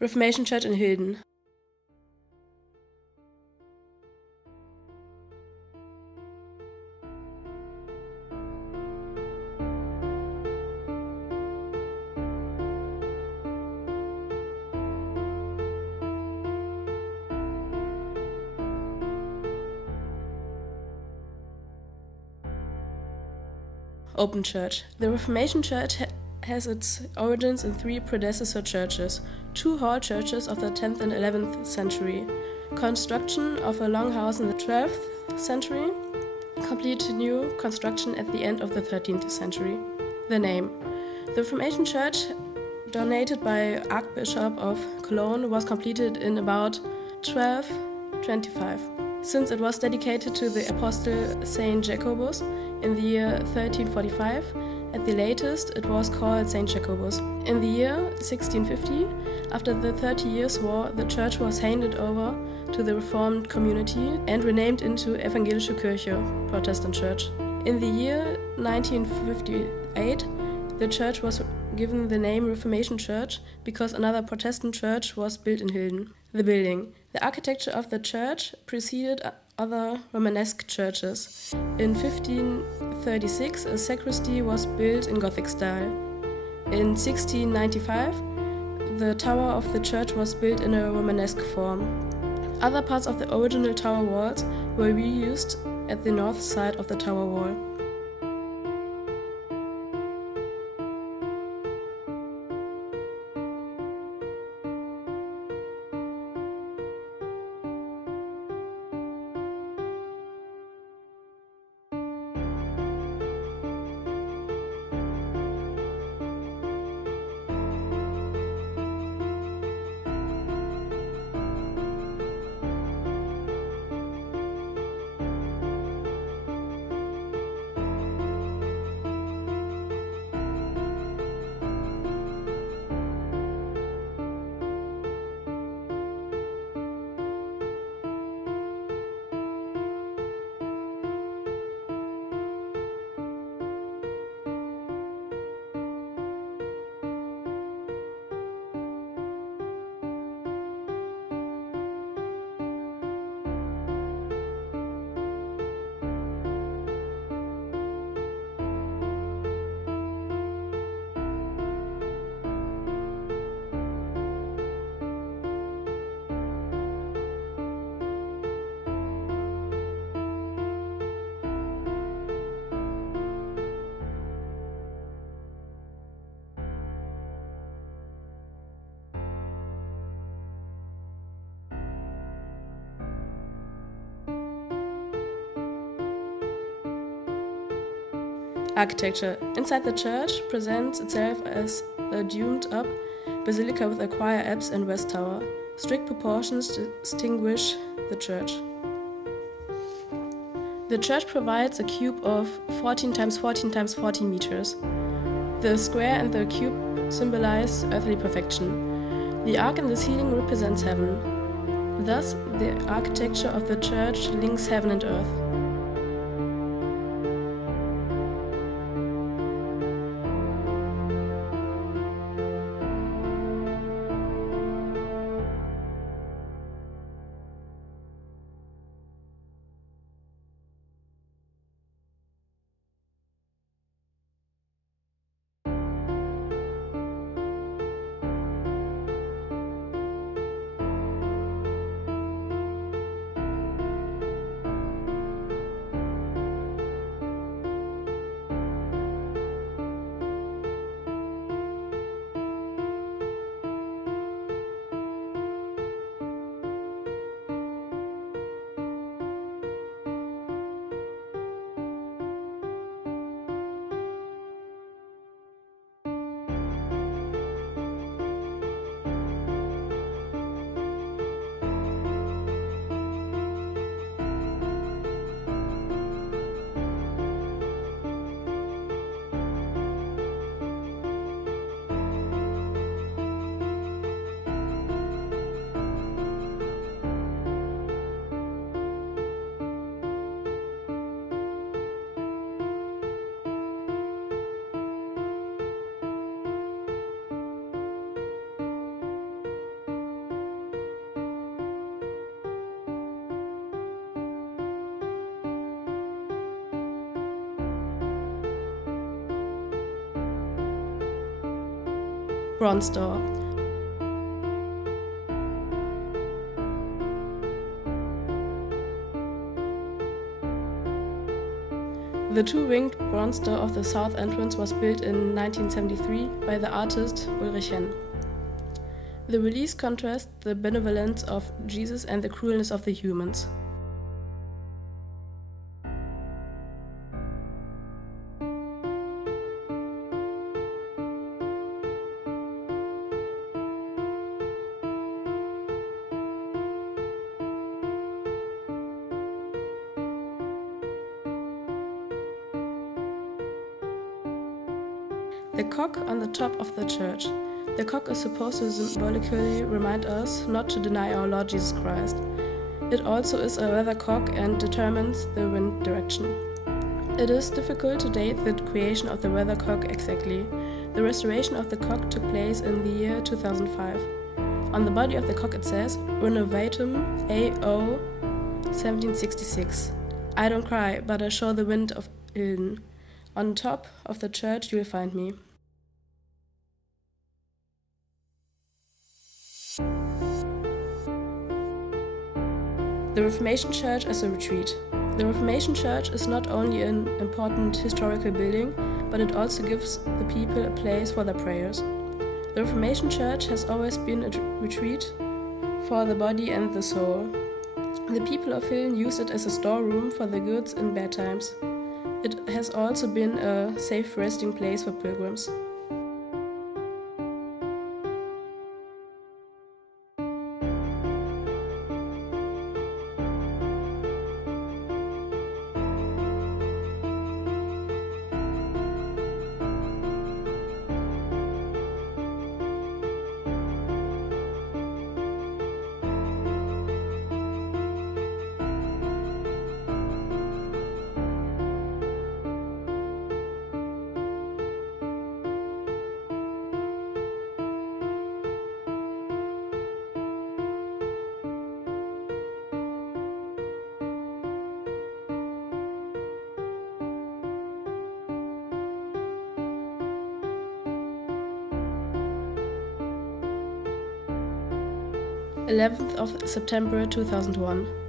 Reformation Church in Hilden. Open Church. The Reformation Church has its origins in 3 predecessor churches, 2 hall churches of the 10th and 11th century, construction of a longhouse in the 12th century, complete new construction at the end of the 13th century. The name. The Reformation Church, donated by Archbishop of Cologne, was completed in about 1225. Since it was dedicated to the Apostle Saint Jacobus in the year 1345, at the latest it was called Saint Jacobus. In the year 1650, after the 30 Years' War, the church was handed over to the Reformed community and renamed into Evangelische Kirche, Protestant Church. In the year 1958, the church was given the name Reformation Church because another Protestant church was built in Hilden. The building. The architecture of the church preceded other Romanesque churches. In 1536, a sacristy was built in Gothic style. In 1695, the tower of the church was built in a Romanesque form. Other parts of the original tower walls were reused at the north side of the tower wall. Architecture. Inside the church presents itself as a domed-up basilica with a choir apse and west tower. Strict proportions distinguish the church. The church provides a cube of 14 times 14 times 14 meters. The square and the cube symbolize earthly perfection. The arc in the ceiling represents heaven. Thus, the architecture of the church links heaven and earth. bronze door. The two-winged bronze door of the south entrance was built in 1973 by the artist Ulrich Henn. The reliefs contrast the benevolence of Jesus and the cruelness of the humans. The cock on the top of the church. The cock is supposed to symbolically remind us not to deny our Lord Jesus Christ. It also is a weathercock and determines the wind direction. It is difficult to date the creation of the weathercock exactly. The restoration of the cock took place in the year 2005. On the body of the cock it says, Renovatum A.O. 1766. I don't cry, but I show the wind of Ilden. On top of the church you will find me. The Reformation Church as a retreat. The Reformation Church is not only an important historical building, but it also gives the people a place for their prayers. The Reformation Church has always been a retreat for the body and the soul. The people of Hilden used it as a storeroom for their goods in bad times. It has also been a safe resting place for pilgrims. (11th of September 2001).